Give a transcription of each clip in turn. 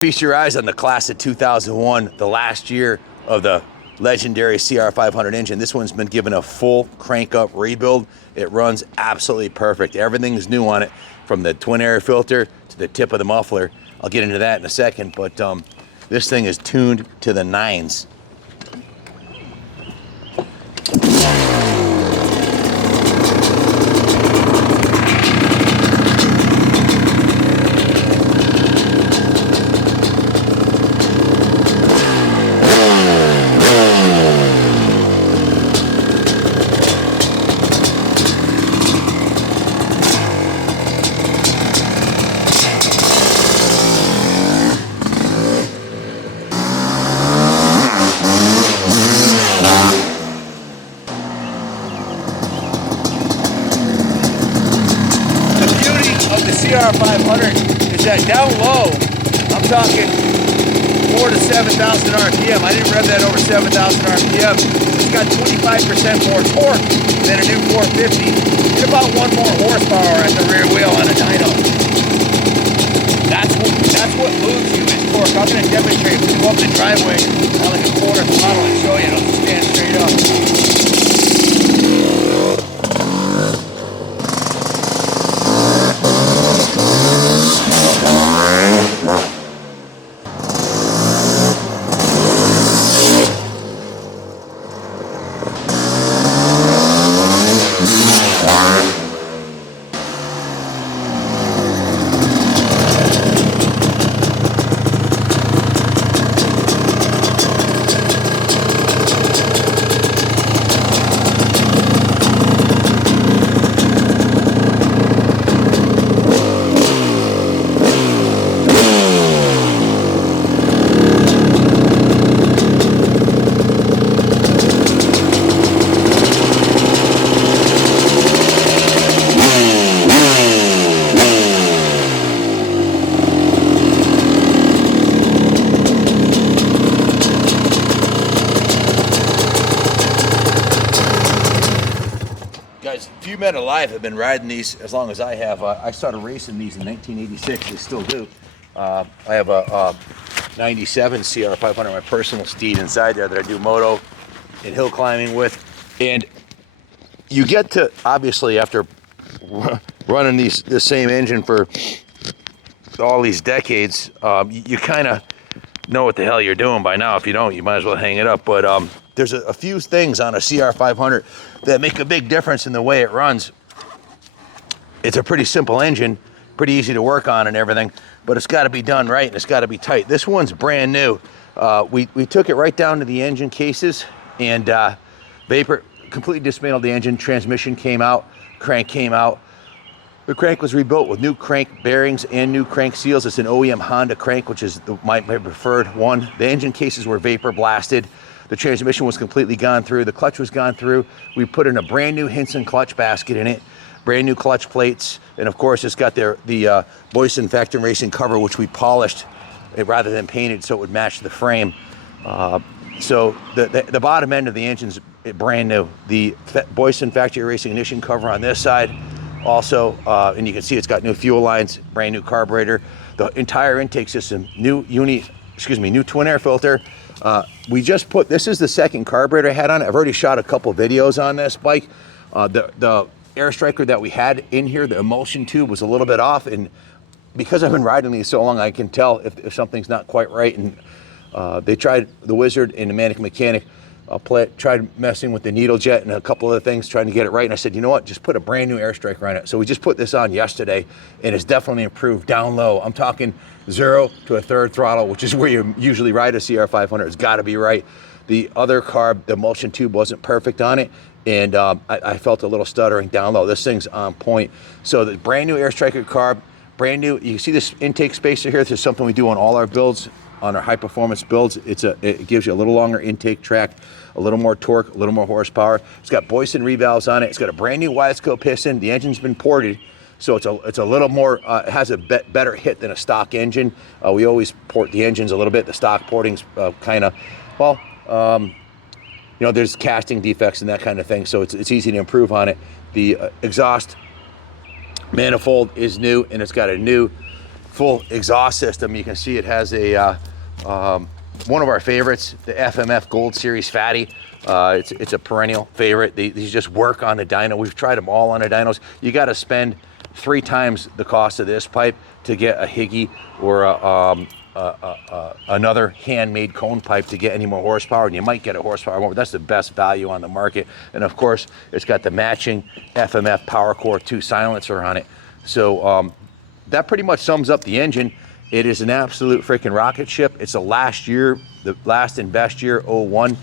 Feast your eyes on the class of 2001, the last year of the legendary CR500 engine. This one's been given a full crank up rebuild. It runs absolutely perfect. Everything's new on it, from the twin air filter to the tip of the muffler. I'll get into that in a second, but this thing is tuned to the nines. CR500 is that down low, I'm talking 4,000 to 7,000 RPM. I didn't rev that over 7,000 RPM. It's got 25% more torque than a new 450 and about 1 more horsepower at the rear wheel on a dyno. That's what moves you is torque. I'm going to demonstrate. We go up the driveway on like a quarter throttle and show you. It'll stand straight up. Guys, few men alive have been riding these as long as I have. I started racing these in 1986. They still do. I have a 97 CR500, my personal steed inside there that I do moto and hill climbing with. And you get to, obviously, after running the same engine for all these decades, you kind of know what the hell you're doing by now. If you don't, you might as well hang it up. But there's a few things on a CR500 that make a big difference in the way it runs. It's a pretty simple engine, pretty easy to work on and everything, but it's got to be done right and it's got to be tight. This one's brand new. We took it right down to the engine cases and vapor completely dismantled the engine. Transmission came out, crank came out. The crank was rebuilt with new crank bearings and new crank seals. It's an OEM Honda crank, which is my preferred one. The engine cases were vapor blasted. The transmission was completely gone through. The clutch was gone through. We put in a brand new Hinson clutch basket in it, brand new clutch plates, and of course it's got the Boyson Factory Racing cover, which we polished rather than painted so it would match the frame. So the bottom end of the engine's brand new. The Boyson Factory Racing ignition cover on this side also, and you can see it's got new fuel lines, brand new carburetor. The entire intake system, new twin air filter. We just put, this is the second carburetor I had on it. I've already shot a couple videos on this bike. The air striker that we had in here, the emulsion tube was a little bit off, and because I've been riding these so long, I can tell if something's not quite right. And they tried, the Wizard and the Manic Mechanic tried messing with the needle jet and a couple other things, trying to get it right. And I said, you know what, just put a brand new air striker on it. So we just put this on yesterday, and it's definitely improved down low. I'm talking 0 to a third throttle, which is where you usually ride a CR500. It's got to be right. The other carb, the emulsion tube wasn't perfect on it, and I felt a little stuttering down low. This thing's on point. So the brand new air striker carb, brand new. You see this intake spacer here? This is something we do on all our builds, on our high performance builds. It gives you a little longer intake track, a little more torque, a little more horsepower. It's got Boyson revalves on it. It's got a brand new wide scope piston. The engine's been ported, so it's a little more, it has a better hit than a stock engine. We always port the engines a little bit. The stock porting's kind of, well, you know, there's casting defects and that kind of thing, so it's easy to improve on it. The exhaust manifold is new, and it's got a new full exhaust system. You can see it has a one of our favorites, the FMF Gold Series Fatty. It's a perennial favorite. These just work on the dyno. We've tried them all on the dynos. You got to spend 3 times the cost of this pipe to get a Higgy or another handmade cone pipe to get any more horsepower, and you might get a horsepower more, but that's the best value on the market. And of course, it's got the matching FMF Power Core 2 silencer on it. So that pretty much sums up the engine. It is an absolute freaking rocket ship. It's the last and best year, 01.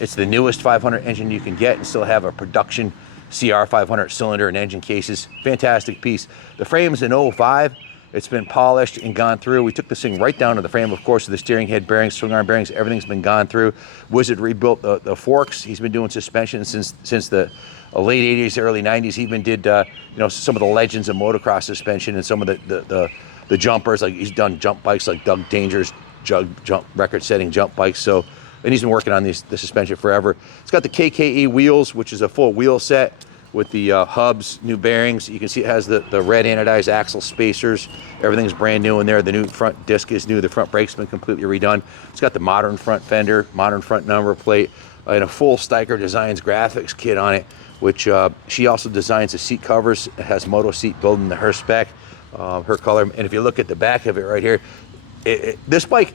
It's the newest 500 engine you can get and still have a production CR500 cylinder and engine cases. Fantastic piece. The frame's in 05. It's been polished and gone through. We took this thing right down to the frame, of course, the steering head bearings, swing arm bearings, everything's been gone through. Wizard rebuilt the forks. He's been doing suspension since the late 80s, early 90s. He even did some of the legends of motocross suspension and some of the jumpers. Like he's done jump bikes like Doug Danger's jump record-setting jump bikes. So, and he's been working on the suspension forever. It's got the KKE wheels, which is a full wheel set with the hubs, new bearings. You can see it has the red anodized axle spacers. Everything's brand new in there. The new front disc is new. The front brake's been completely redone. It's got the modern front fender, modern front number plate, and a full Steiker Designs graphics kit on it, which she also designs the seat covers. It has Moto Seat built into her spec, her color. And if you look at the back of it right here, this bike,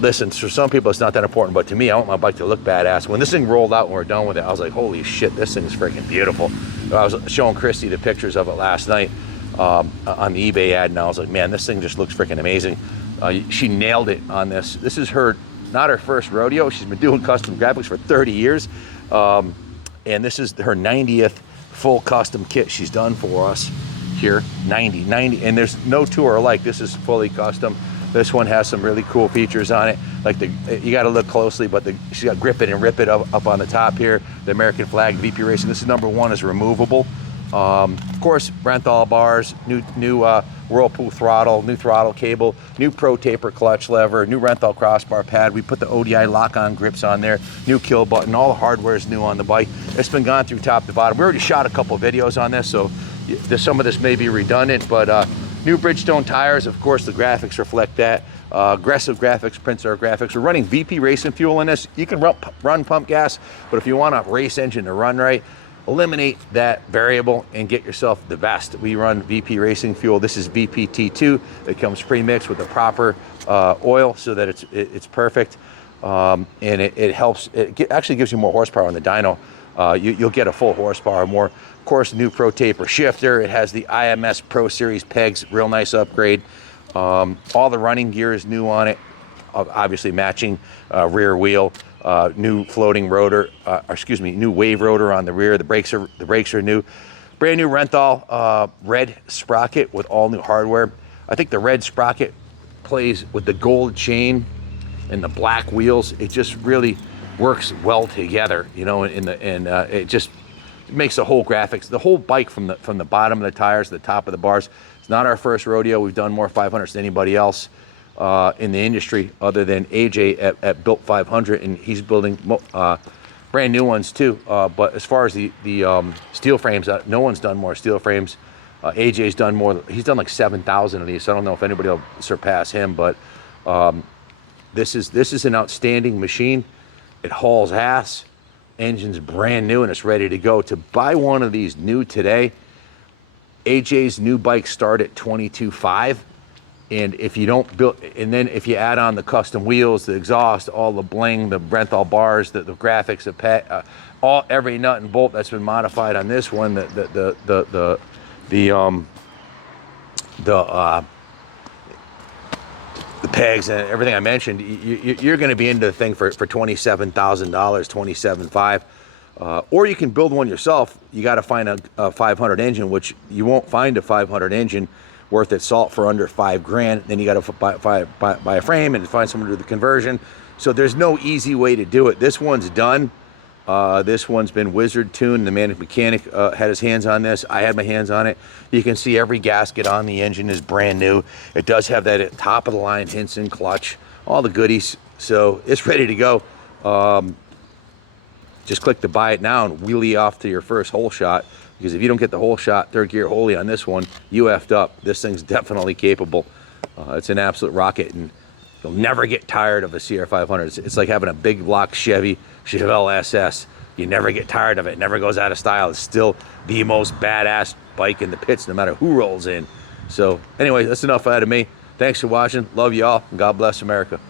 listen, for some people it's not that important, but to me, I want my bike to look badass. When this thing rolled out and we're done with it, I was like, holy shit, this thing is freaking beautiful. I was showing Christy the pictures of it last night on the eBay ad, and I was like, man, this thing just looks freaking amazing. She nailed it on this. This is not her first rodeo. She's been doing custom graphics for 30 years. And this is her 90th full custom kit she's done for us here. 90, and there's no two are alike. This is fully custom. This one has some really cool features on it. Like you got to look closely, but she's got grip it and rip it up on the top here. The American flag, VP Racing. This is #1 is removable. Of course, Brenthal bars, new Whirlpool throttle, new throttle cable, new Pro Taper clutch lever, new Brenthal crossbar pad. We put the ODI lock-on grips on there, new kill button. All the hardware is new on the bike. It's been gone through top to bottom. We already shot a couple videos on this, so some of this may be redundant, but new Bridgestone tires. Of course, the graphics reflect that. Aggressive graphics, Prince-Art graphics. We're running VP Racing fuel in this. You can run pump gas, but if you want a race engine to run right, eliminate that variable and get yourself the best. We run VP Racing fuel. This is VPT2. It comes pre-mixed with the proper oil so that it's perfect. And it helps. It actually gives you more horsepower on the dyno. You'll get a full horsepower more. Of course, new Pro Taper shifter. It has the IMS Pro Series pegs. Real nice upgrade. All the running gear is new on it. Obviously matching rear wheel. New floating rotor, new wave rotor on the rear. The brakes are new. Brand new Renthal red sprocket with all new hardware. I think the red sprocket plays with the gold chain and the black wheels. It just really works well together, and it just makes the whole graphics, the whole bike from the bottom of the tires to the top of the bars. It's not our first rodeo. We've done more 500s than anybody else in the industry other than AJ at Built 500, and he's building brand new ones too. But as far as the steel frames, no one's done more steel frames. AJ's done more. He's done like 7,000 of these. So I don't know if anybody will surpass him, but this is an outstanding machine. It hauls ass. Engine's brand new and it's ready to go. To buy one of these new today, AJ's new bikes start at $22,500. And if you don't build, and then if you add on the custom wheels, the exhaust, all the bling, the Brenthal bars, the graphics, every nut and bolt that's been modified on this one, the pegs and everything I mentioned, you're going to be into the thing for $27,000, $27,500. Or you can build one yourself. You got to find a 500 engine, which you won't find a 500 engine worth its salt for under $5,000. Then you got to buy a frame and find someone to do the conversion. So there's no easy way to do it. This one's done. This one's been wizard tuned. The mechanic had his hands on this. I had my hands on it. You can see every gasket on the engine is brand new. It does have that top of the line Hinson clutch, all the goodies. So it's ready to go. Just click to buy it now and wheelie off to your first hole shot. because if you don't get the whole shot, third gear holy on this one, you effed up. This thing's definitely capable. It's an absolute rocket, and you'll never get tired of a CR500. It's like having a big block Chevelle SS. You never get tired of it. It never goes out of style. It's still the most badass bike in the pits, no matter who rolls in. So anyway, that's enough out of me. Thanks for watching. Love you all. And God bless America.